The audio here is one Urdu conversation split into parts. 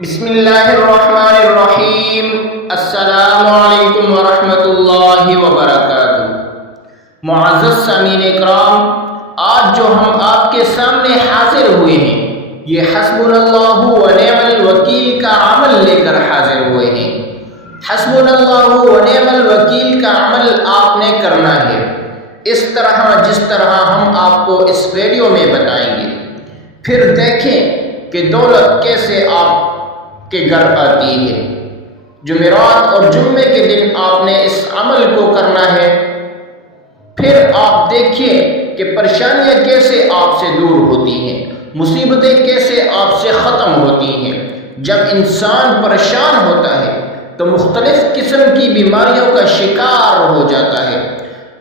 بسم اللہ الرحمن الرحیم۔ السلام علیکم ورحمۃ اللہ وبرکاتہ۔ معزز سامعین اکرام، آج جو ہم آپ کے سامنے حاضر ہوئے ہیں یہ حسبنا اللہ ونعم الوکیل کا عمل لے کر حاضر ہوئے ہیں۔ حسبنا اللہ ونعم الوکیل کا عمل آپ نے کرنا ہے اس طرح جس طرح ہم آپ کو اس ویڈیو میں بتائیں گے۔ پھر دیکھیں کہ دولت کیسے آپ کے گھر آتی ہے۔ جمعرات اور جمعے کے دن آپ نے اس عمل کو کرنا ہے۔ پھر آپ دیکھیں کہ پریشانیاں کیسے آپ سے دور ہوتی ہیں، مصیبتیں کیسے آپ سے ختم ہوتی ہیں۔ جب انسان پریشان ہوتا ہے تو مختلف قسم کی بیماریوں کا شکار ہو جاتا ہے،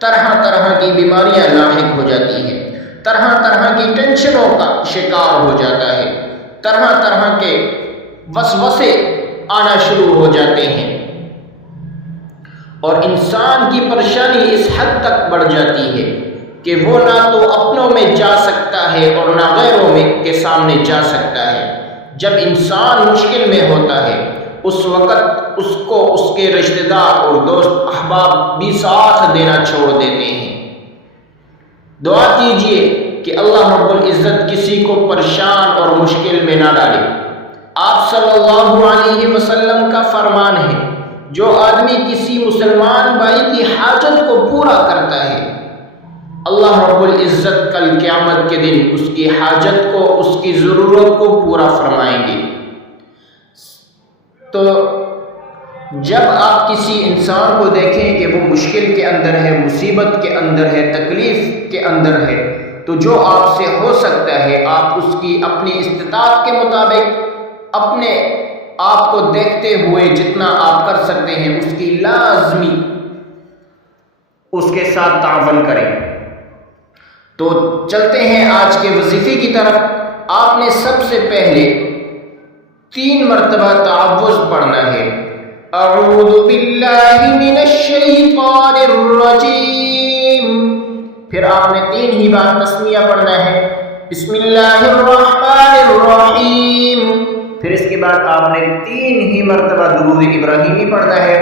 طرح طرح کی بیماریاں لاحق ہو جاتی ہیں، طرح طرح کی ٹینشنوں کا شکار ہو جاتا ہے، طرح طرح کے وسوسے آنا شروع ہو جاتے ہیں اور انسان کی پریشانی اس حد تک بڑھ جاتی ہے کہ وہ نہ تو اپنوں میں جا سکتا ہے اور نہ غیروں میں کے سامنے جا سکتا ہے۔ جب انسان مشکل میں ہوتا ہے اس وقت اس کو اس کے رشتہ دار اور دوست احباب بھی ساتھ دینا چھوڑ دیتے ہیں۔ دعا کیجئے کہ اللہ رب العزت کسی کو پریشان اور مشکل میں نہ ڈالے۔ آپ صلی اللہ علیہ وسلم کا فرمان ہے، جو آدمی کسی مسلمان بھائی کی حاجت کو پورا کرتا ہے اللہ رب العزت کل قیامت کے دن اس کی حاجت کو، اس کی ضرورت کو پورا فرمائیں گے۔ تو جب آپ کسی انسان کو دیکھیں کہ وہ مشکل کے اندر ہے، مصیبت کے اندر ہے، تکلیف کے اندر ہے، تو جو آپ سے ہو سکتا ہے آپ اس کی اپنی استطاعت کے مطابق اپنے آپ کو دیکھتے ہوئے جتنا آپ کر سکتے ہیں اس کی لازمی اس کے ساتھ تعاون کریں۔ تو چلتے ہیں آج کے وظیفے کی طرف۔ آپ نے سب سے پہلے 3 مرتبہ تعوذ پڑھنا ہے۔ اعوذ باللہ من الشیطان الرجیم۔ پھر آپ نے 3 ہی بار تسمیہ پڑھنا ہے، بسم اللہ الرحمن الرحیم۔ پھر اس کے بعد آپ نے 3 ہی مرتبہ درود ابراہیمی پڑھنا ہے،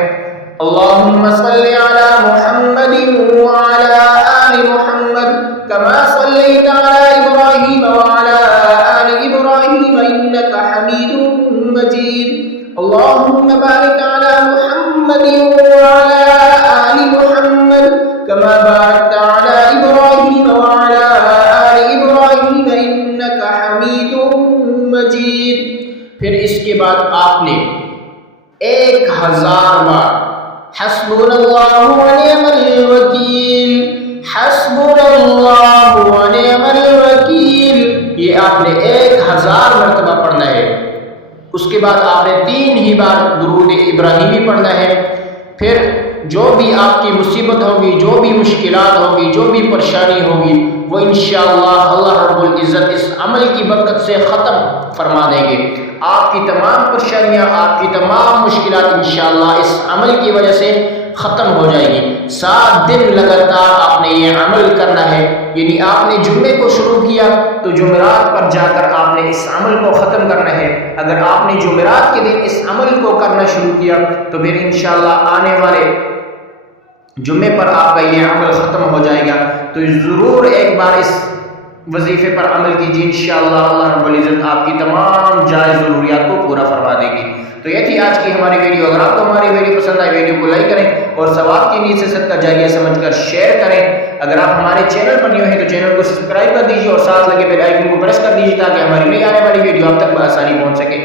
اللہم صلی علی محمد وعلی آل محمد کما صلیت علی ابراہیم وعلی آل ابراہیم انک حمید مجید، اللہم بارک علی محمد وعلی آل محمد کما بارکت علی ابراہیم وعلی آل ابراہیم انک حمید مجید۔ پھر اس کے بعد آپ نے 1000 بار حسبنا اللہ ونعم الوکیل، حسبنا اللہ ونعم الوکیل، یہ آپ نے 1000 مرتبہ پڑھنا ہے۔ اس کے بعد آپ نے 3 ہی بار درود ابراہیمی پڑھنا ہے۔ پھر جو بھی آپ کی مصیبت ہوگی، جو بھی مشکلات ہوگی، جو بھی پریشانی ہوگی، وہ انشاءاللہ اللہ رب العزت اس عمل کی برکت سے ختم فرما دیں گے۔ آپ کی تمام پریشانیاں، آپ کی تمام مشکلات انشاءاللہ اس عمل کی وجہ سے ختم ہو جائیں گی۔ 7 دن لگاتار آپ نے یہ عمل کرنا ہے، یعنی آپ نے جمعے کو شروع کیا تو جمعرات پر جا کر آپ نے اس عمل کو ختم کرنا ہے۔ اگر آپ نے جمعرات کے دن اس عمل کو کرنا شروع کیا تو پھر انشاءاللہ آنے والے جمعے پر آپ کا یہ عمل ختم ہو جائے گا۔ تو ضرور ایک بار اس وظیفے پر عمل کیجیے، انشاءاللہ اللہ رب العزت آپ کی تمام جائز ضروریات کو پورا فرما دے گی۔ تو یہ تھی آج کی ہماری ویڈیو۔ اگر آپ کو ہماری ویڈیو پسند آئی ویڈیو کو لائک کریں اور ثواب کی نیت سے صدقہ جاریہ سمجھ کر شیئر کریں۔ اگر آپ ہمارے چینل پر نیو ہیں تو چینل کو سبسکرائب کر دیجیے اور ساتھ لگے بیل آئیکن کو پریس کر دیجیے تاکہ ہماری نئی آنے والی ویڈیو آپ تک بآسانی پہنچ سکے۔